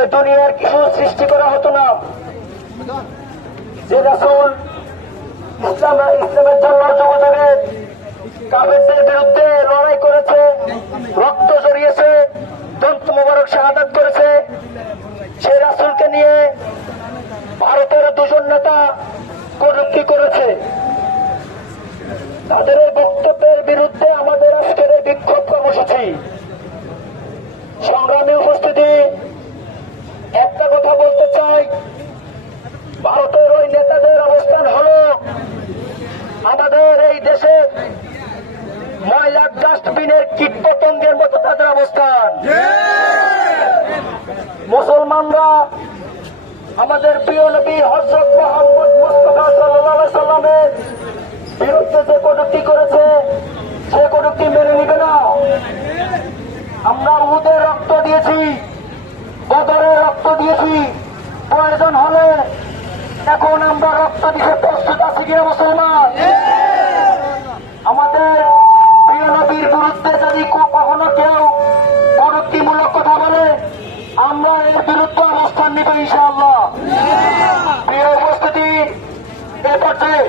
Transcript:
এ দুনিয়ার কিছু সৃষ্টি করা হতো না। যে রাসূল ইসলামের জন্য জগতে কাফেরদের বিরুদ্ধে লড়াই করেছে, রক্ত জড়িয়েছে, দন্ত মোবারক শাহাদাত করেছে, সেই রাসূলকে নিয়ে ভারতের দুজন নেতা কটূক্তি করেছে। তাদের এই বক্তব্যের বিরুদ্ধে আমাদের আজকের এই বিক্ষোভ কর্মসূচি। সংগ্রামী উপস্থিতি, একটা কথা বলতে চাই, ভারতের ওই নেতাদের অবস্থান হলো আমাদের এই দেশে ময়লার ডাস্টবিনের কীট পতঙ্গের মতো তাদের অবস্থান। মুসলমানরা আমাদের প্রিয় নবী হযরত মুহাম্মদ মুস্তাফা সাল্লাল্লাহু আলাইহি সাল্লামের বিরুদ্ধে যে কটূক্তি করেছে, সে কটূক্তি মেনে নিবে না। আমরা উহুদের রক্ত দিয়েছি, বদরের রক্ত দিয়েছি, প্রয়োজন হলে এখন আমরা রক্ত দিতে প্রস্তুত আছি কিনা মুসলমান? আমাদের প্রিয় নবীর বিরুদ্ধে যদি কখনো কেউ কটূক্তিমূলক কথা বলে, আমরা এর বিরুদ্ধে অবস্থান নিব ইনশাআল্লাহ। প্রিয় উপস্থিতি, এ পর্যায়ে